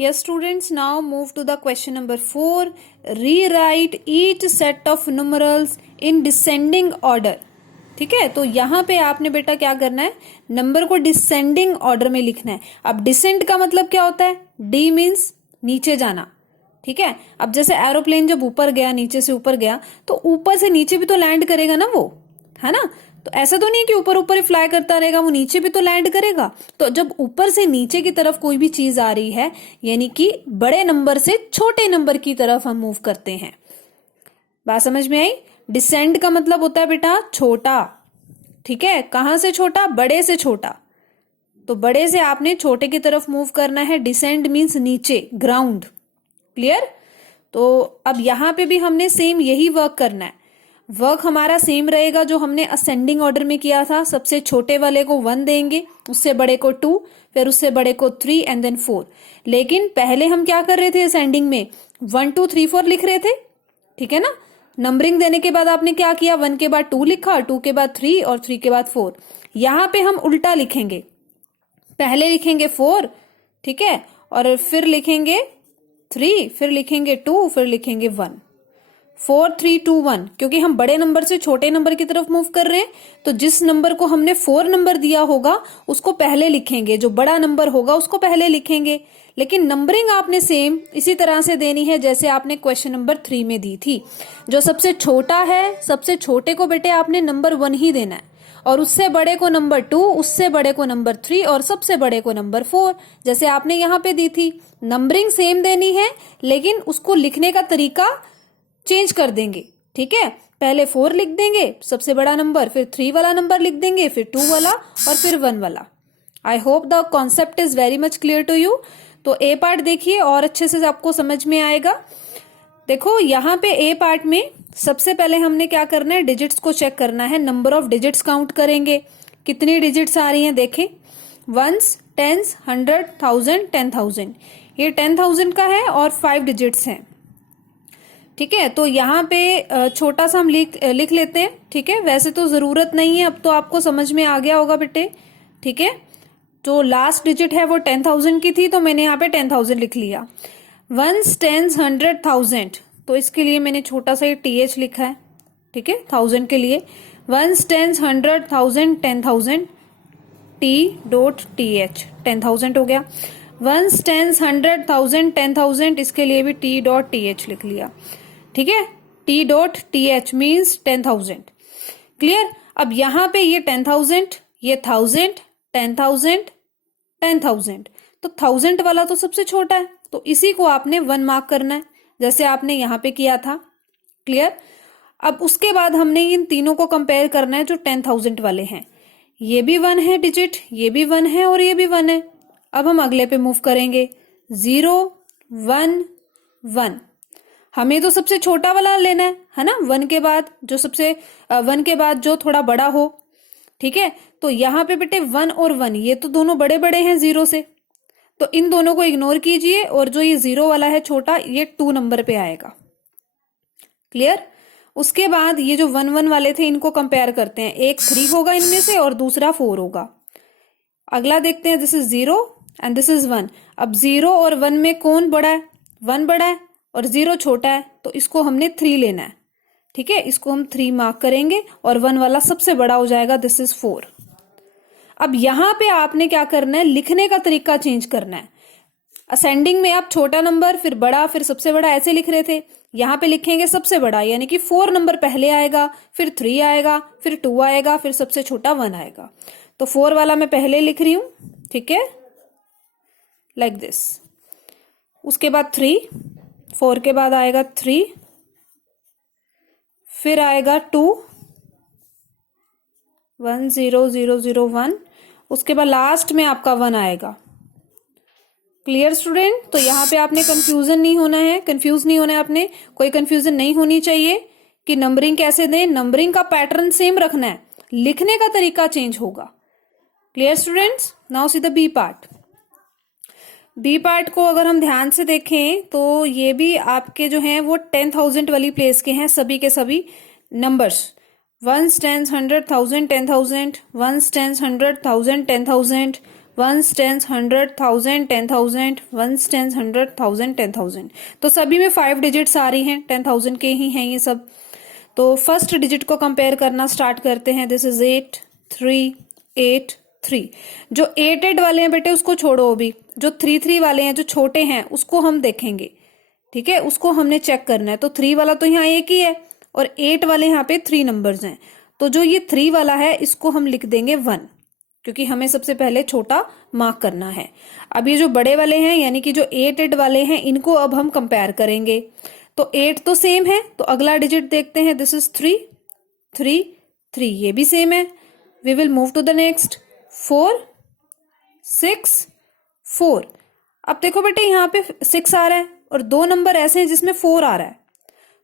Yes, students, now move to the question number 4. Rewrite each set of numerals in descending order. ठीक है, तो यहाँ पे आपने बेटा क्या करना है, नंबर को डिसेंडिंग ऑर्डर में लिखना है. अब डिसेंड का मतलब क्या होता है, डी मीन्स नीचे जाना. ठीक है, अब जैसे एरोप्लेन जब ऊपर गया, नीचे से ऊपर गया, तो ऊपर से नीचे भी तो लैंड करेगा ना वो, है ना. तो ऐसा तो नहीं कि ऊपर ऊपर ही फ्लाई करता रहेगा, वो नीचे भी तो लैंड करेगा. तो जब ऊपर से नीचे की तरफ कोई भी चीज आ रही है, यानी कि बड़े नंबर से छोटे नंबर की तरफ हम मूव करते हैं. बात समझ में आई. डिसेंड का मतलब होता है बेटा छोटा. ठीक है, कहां से छोटा, बड़े से छोटा. तो बड़े से आपने छोटे की तरफ मूव करना है. डिसेंड मीन्स नीचे, ग्राउंड. क्लियर. तो अब यहां पे भी हमने सेम यही वर्क करना है. वर्क हमारा सेम रहेगा जो हमने असेंडिंग ऑर्डर में किया था. सबसे छोटे वाले को 1 देंगे, उससे बड़े को 2, फिर उससे बड़े को 3 एंड देन 4. लेकिन पहले हम क्या कर रहे थे असेंडिंग में, 1 2 3 4 लिख रहे थे. ठीक है ना. नंबरिंग देने के बाद आपने क्या किया, 1 के बाद 2 लिखा, 2 के बाद 3 और 3 के बाद 4. यहां पे हम उल्टा लिखेंगे, पहले लिखेंगे 4, ठीक है, और फिर लिखेंगे 3, फिर लिखेंगे 2, फिर लिखेंगे 1. 4 3 2 1, क्योंकि हम बड़े नंबर से छोटे नंबर की तरफ मूव कर रहे हैं. तो जिस नंबर को हमने 4 नंबर दिया होगा उसको पहले लिखेंगे, जो बड़ा नंबर होगा उसको पहले लिखेंगे. लेकिन नंबरिंग आपने सेम इसी तरह से देनी है जैसे आपने क्वेश्चन नंबर 3 में दी थी. जो सबसे छोटा है, सबसे छोटे को बेटे आपने नंबर 1 ही देना है, और उससे बड़े को नंबर 2, उससे बड़े को नंबर 3 और सबसे बड़े को नंबर 4, जैसे आपने यहाँ पे दी थी. नंबरिंग सेम देनी है, लेकिन उसको लिखने का तरीका चेंज कर देंगे. ठीक है, पहले 4 लिख देंगे सबसे बड़ा नंबर, फिर 3 वाला नंबर लिख देंगे, फिर 2 वाला और फिर 1 वाला. I hope the concept is very much clear to you. तो ए पार्ट देखिए और अच्छे से आपको समझ में आएगा. देखो यहाँ पे ए पार्ट में सबसे पहले हमने क्या करना है, डिजिट्स को चेक करना है. नंबर ऑफ डिजिट्स काउंट करेंगे, कितनी डिजिट्स आ रही हैं देखें. 1s 10s 100 1000 10,000. ये 10,000 का है और 5 डिजिट्स हैं. ठीक है, तो यहाँ पे छोटा सा हम लिख लेते हैं. ठीक है, वैसे तो जरूरत नहीं है, अब तो आपको समझ में आ गया होगा बेटे. ठीक है, जो लास्ट डिजिट है वो 10,000 की थी, तो मैंने यहाँ पे 10,000 लिख लिया. 1s 10s 100 1000, तो इसके लिए मैंने छोटा सा ये TH लिखा है. ठीक है, 1000 के लिए 1s 10s 100 1000 10,000 T.TH 10,000 हो गया. 1s 10s 100 1000 10,000, इसके लिए भी T.TH लिख लिया. ठीक है, T.TH मीन्स 10,000. क्लियर. अब यहां पे ये 10,000, ये 1000 10,000 10,000, तो 1000 वाला तो सबसे छोटा है, तो इसी को आपने 1 मार्क करना है जैसे आपने यहां पे किया था. क्लियर. अब उसके बाद हमने इन तीनों को कंपेयर करना है जो 10,000 वाले हैं. ये भी 1 है डिजिट, ये भी 1 है और ये भी 1 है. अब हम अगले पे मूव करेंगे. 0 1 1, हमें तो सबसे छोटा वाला लेना है ना. 1 के बाद जो सबसे 1 के बाद जो थोड़ा बड़ा हो. ठीक है, तो यहाँ पे बेटे 1 और 1 ये तो दोनों बड़े बड़े हैं 0 से, तो इन दोनों को इग्नोर कीजिए, और जो ये 0 वाला है छोटा, ये 2 नंबर पे आएगा. क्लियर. उसके बाद ये जो 1 1 वाले थे इनको कंपेयर करते हैं. एक 3 होगा इनमें से और दूसरा 4 होगा. अगला देखते हैं. This is 0 and this is 1. अब 0 और 1 में कौन बड़ा है, 1 बड़ा है और 0 छोटा है, तो इसको हमने 3 लेना है. ठीक है, इसको हम 3 मार्क करेंगे और 1 वाला सबसे बड़ा हो जाएगा. This is 4. अब यहां पे आपने क्या करना है, लिखने का तरीका चेंज करना है. असेंडिंग में आप छोटा नंबर, फिर बड़ा, फिर सबसे बड़ा ऐसे लिख रहे थे. यहां पे लिखेंगे सबसे बड़ा, यानी कि 4 नंबर पहले आएगा, फिर 3 आएगा, फिर 2 आएगा, फिर सबसे छोटा 1 आएगा. तो 4 वाला मैं पहले लिख रही हूं. ठीक है, लाइक दिस. उसके बाद 3, 4 के बाद आएगा 3, फिर आएगा 2 1 0 0 0 1, उसके बाद लास्ट में आपका 1 आएगा. Clear student. तो यहाँ पे आपने कंफ्यूज नहीं होना है आपने. कोई कंफ्यूजन नहीं होनी चाहिए कि नंबरिंग कैसे दें. नंबरिंग का पैटर्न सेम रखना है, लिखने का तरीका चेंज होगा. Clear students. Now see the B part. B part को अगर हम ध्यान से देखें तो ये भी आपके जो हैं वो 10,000 वाली प्लेस के हैं, सभी के सभी numbers. 1s 10s 100 1000 10,000, 1s 10s 100 1000 10,000, 1s 10s 100 1000 10,000 1s 10s 100 1000 10,000। तो सभी में 5 डिजिट्स आ रही हैं, 10,000 के ही हैं ये सब। तो फर्स्ट डिजिट को कंपेयर करना स्टार्ट करते हैं। This is 8 3 8 3। जो 8 8 वाले हैं बेटे उसको छोड़ो, अभी जो 3 3 वाले हैं जो छोटे हैं उसको हम देखेंगे, ठीक है, उसको हमने चेक करना है। तो 3 वाला तो यहाँ एक ही है और 8 वाले यहाँ पे 3 नंबर्स हैं। तो जो ये 3 वाला है इसको हम लिख देंगे 1, क्योंकि हमें सबसे पहले छोटा मार्क करना है। अब ये जो बड़े वाले हैं यानी कि जो 8 8 वाले हैं इनको अब हम कंपेयर करेंगे। तो 8 तो सेम है, तो अगला डिजिट देखते हैं। दिस इज 3 3 3, ये भी सेम है। We will move to the next 4 6 4। अब देखो बेटे यहाँ पे 6 आ रहा है और 2 नंबर ऐसे हैं जिसमें 4 आ रहा है।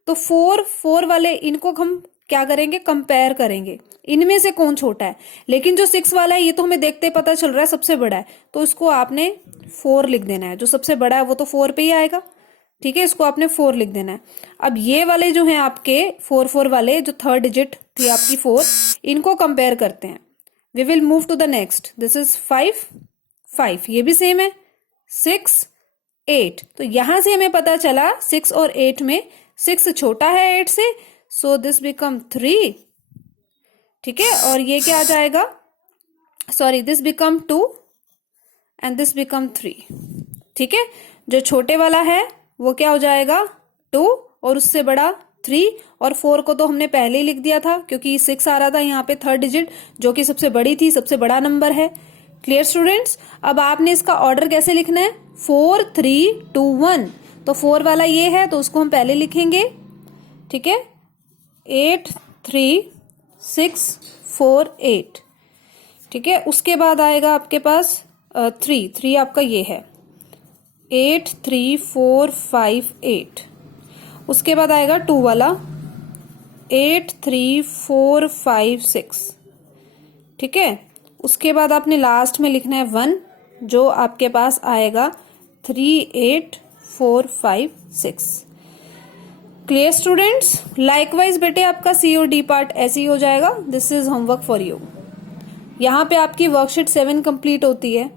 तो 4 4 वाले इनको हम क्या करेंगे, कंपेयर करेंगे, इनमें से कौन छोटा है। लेकिन जो 6 वाला है ये तो हमें देखते ही पता चल रहा है सबसे बड़ा है, तो इसको आपने 4 लिख देना है। जो सबसे बड़ा है वो तो 4 पे ही आएगा, ठीक है, इसको आपने 4 लिख देना है। अब ये वाले जो हैं आपके 4 4 वाले, जो थर्ड डिजिट थी आपकी 4, इनको कंपेयर करते हैं। We will move to the next. This is 5 5, ये भी सेम है। 6 8, तो यहां से हमें पता चला 6 और 8 में 6 छोटा है 8 से, सो दिस बिकम 3, ठीक है। और ये क्या आ जाएगा, sorry, this become 2 and this become 3, ठीक है। जो छोटे वाला है वो क्या हो जाएगा 2 और उससे बड़ा 3, और 4 को तो हमने पहले ही लिख दिया था क्योंकि 6 आ रहा था यहाँ पे थर्ड डिजिट, जो कि सबसे बड़ी थी, सबसे बड़ा नंबर है। Clear students. अब आपने इसका ऑर्डर कैसे लिखना है, 4 3 2 1। तो 4 वाला ये है तो उसको हम पहले लिखेंगे, ठीक है। 8 3 6 4 8, ठीक है। उसके बाद आएगा आपके पास 3 आपका ये है 8 3 4 5 8। उसके बाद आएगा 2 वाला 8 3 4 5 6, ठीक है। उसके बाद आपने लास्ट में लिखना है 1, जो आपके पास आएगा 3 8 4 5 6। Clear students. लाइकवाइज बेटे आपका सी और डी पार्ट ऐसे ही हो जाएगा। This is homework for you. यहाँ पे आपकी वर्कशीट 7 कंप्लीट होती है।